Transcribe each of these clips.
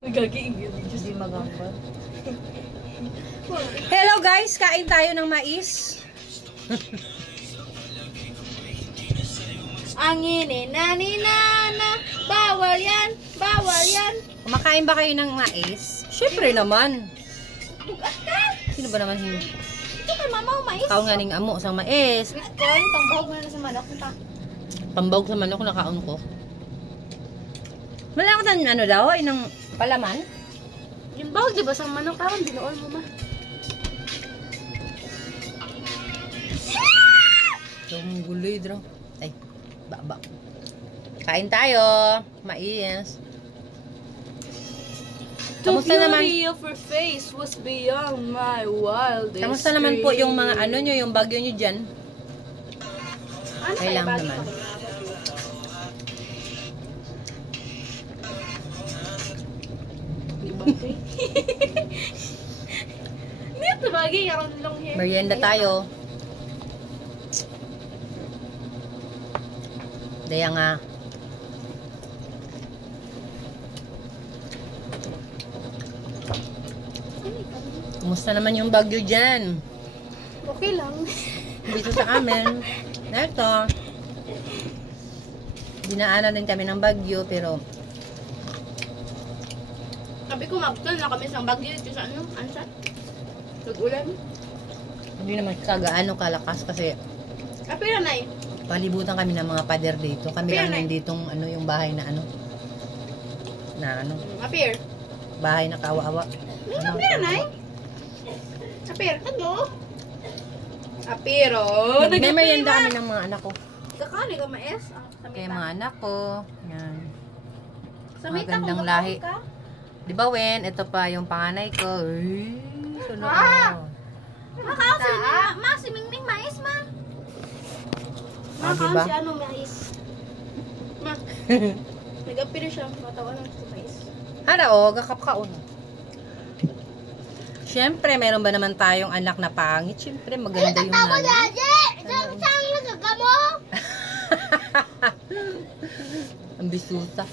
Nagagigil. Hindi magambal. Hello guys, kain tayo ng mais. Angin na, bawal yan, bawal yan. Kumakain ba kayo ng mais? Syempre naman. Bugat ka. Sino ba naman hindi? Ito kay mama, mais. Kao nga ning amo sa mais. Sweet corn, pangbahog mo na sa manok. Pambawag sa manok nakaon ko. Wala ka sa ano daw, ay ng palaman? Yung bahog, di ba sa manok? Karon, binuol mo ma. Yung guloy draw. Ay, baba. Kain tayo. Mais. Kamusta naman? The beauty of her face was beyond my wildest Kamusta naman po yung mga ano nyo, yung bagyo nyo dyan? Ano Okay lang naman. Hindi ito bagay, yung long hair. Merienda tayo. Daya nga. Kumusta naman yung bagyo dyan? Okay lang. Dito sa amin. Eto. Dinaanan din kami ng bagyo, pero Sabi ko, magtol na kami sa bagyo dito sa ano? Ansa? Tag-ulan. hindi naman kagaano kalakas kasi Kapira na eh. palibutan kami ng mga pader dito. Kami lang Kaya na- nanditong ano, yung bahay na ano. Na ano, Apir. bahay na kawa-awa. Ano, Apir na eh. Apir. Ano? Apiro. May merienda kami ng mga anak ko. Kakali ka mais. Sa Kaya mita. mga anak ko. Yan. Sa mga mita gandang kung lahi. ka. Di ba, Wen? Ito pa yung panganay ko. Uy, sunog Ah! mo. Makakasin ma. Si Mingming mais ma. Ah, diba? Si ano mais. Ma. Nag-apir siya. Matawa lang sa mais. Hara, o, gakapkaon. Siyempre, meron ba naman tayong anak na pangit? Siyempre, maganda yung nanay. Saan nagagamo? Ambisusa.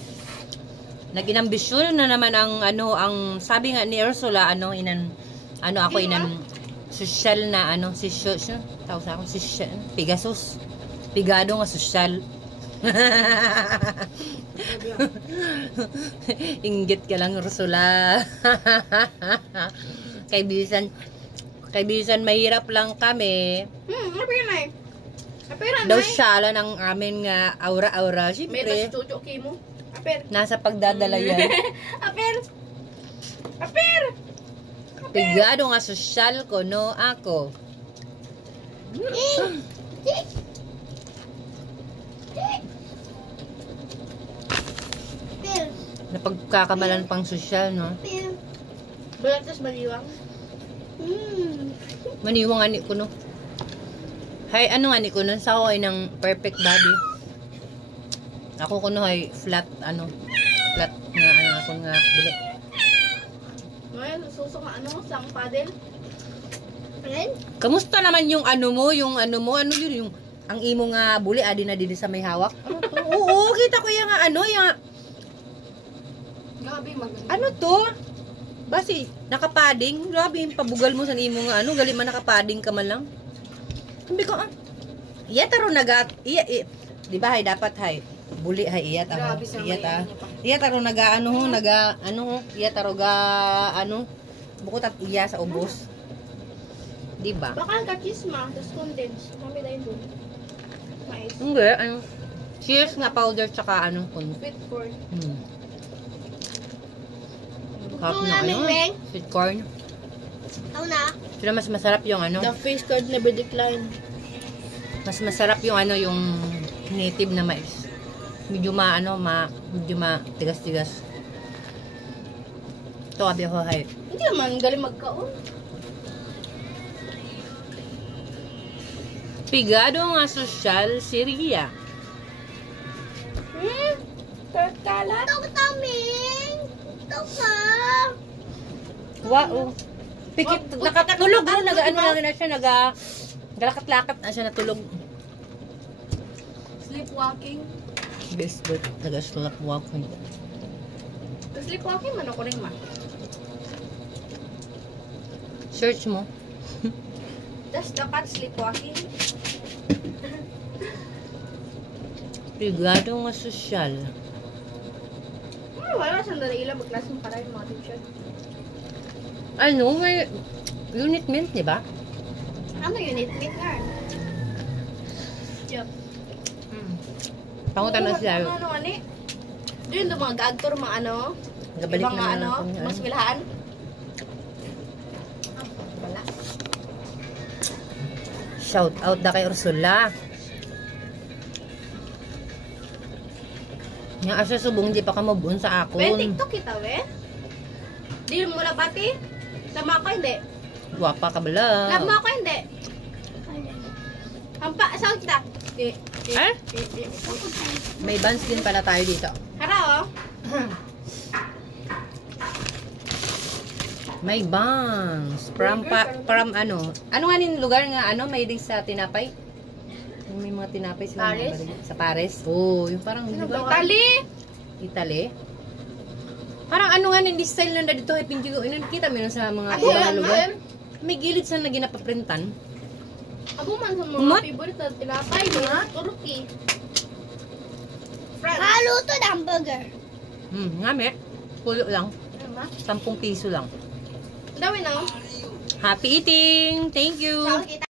Nag-inambisyon na naman ang ano, ang sabi nga ni Ursula, ano ako social na ano, tawag sa ako, social, Pegasus. Pigado nga social. Inggit ka lang, Ursula. Kaibisan, mahirap lang kami. Apir na eh. Apir na Daw eh. shala ng amin nga aura-aura. May Siyempre, chucho kay mo. Apir. nasa pagdadala yan. Apir. Apir. Pigado nga social ko, no? Ako. Apir. Napagkakamalan pang social, no? Apir. Bulatas baliwang. Maniwang ani ko, no? Hay, ano nga ni ko, no? Sa ako ay ng perfect body. Ako ko, no, ay flat, flat nga, ako nga, bulot. Ngayon, suso ka ano? Sang paddle? Alin? Kamusta naman yung ano mo, ano yun, yung, ang imo nga buli, adi na din sa may hawak? Ano to? Oo, kita ko yung yung, Gabi maganda. ano to? Basi, nakapading. Grabe yung pabugal mo sa imo nga galing man nakapading ka man lang. Sabi ko, iya taro di ba hay dapat hay buli hay iya taro. Iya taro iya taro bukod at iya sa ubos. Di ba? Bakal ka chisma, tapos condense. Kami dahil doon. Mais. Hindi, cheers nga powder tsaka Sweet corn. Cup na sweet corn. Ako na. Pero mas masarap yung The face card never decline. Mas masarap yung yung native na mais. Medyo medyo tigas-tigas. Ito abi ako hay. Hindi naman, galing magkaon. Pigado nga social si Ria. Kalat. Ito taming. Ito ka. Wow. Pikit, nakatulog no, lang na siya, galakat-lakat na siya natulog. Sleepwalking. Best but nag-slap walking. Sleepwalking man ako rin ma. Search mo. That's the cat sleepwalking. Prigado nga sosyal. Wala sandali ilang magklase mo para yung mga teacher. Ano, may unit mint, di ba? Ano unit mate nga? Yup. Pangutan na siya. Ano ani? Doon yung mga gagtor, mga ano? Gabalik Ibang naman ano? ako. Mas milhaan? Wala. Shout out na kay Ursula. Nga asa subong di pa ka mabun sa We, akon. TikTok kita, we? Di mo na pati? Lama ko hindi. Guwapa ka bala. Lama ko hindi. Hampa, saan kita? Eh? May bands din pala tayo dito. Hara, oh. May bangs. From ano? Ano nga nin lugar nga ano? May din sa tinapay? May mga tinapay sila. Paris? Sa Paris? Oo, yung parang, di ba? Italy! Italy? Parang ano nga nin, style na dito. Pinji ko, kita mo yun sa mga Abo, ibang lugar. ma'am. May gilid sa na ginapaprintan. Abo man sa mga Umot? favorite na tinapay, ha? Turkey. France. Haluto ng hamburger. Ngami. Pulo lang. Ano ba? 10 piso lang. Dawin na. Happy eating! Thank you! Saan kita?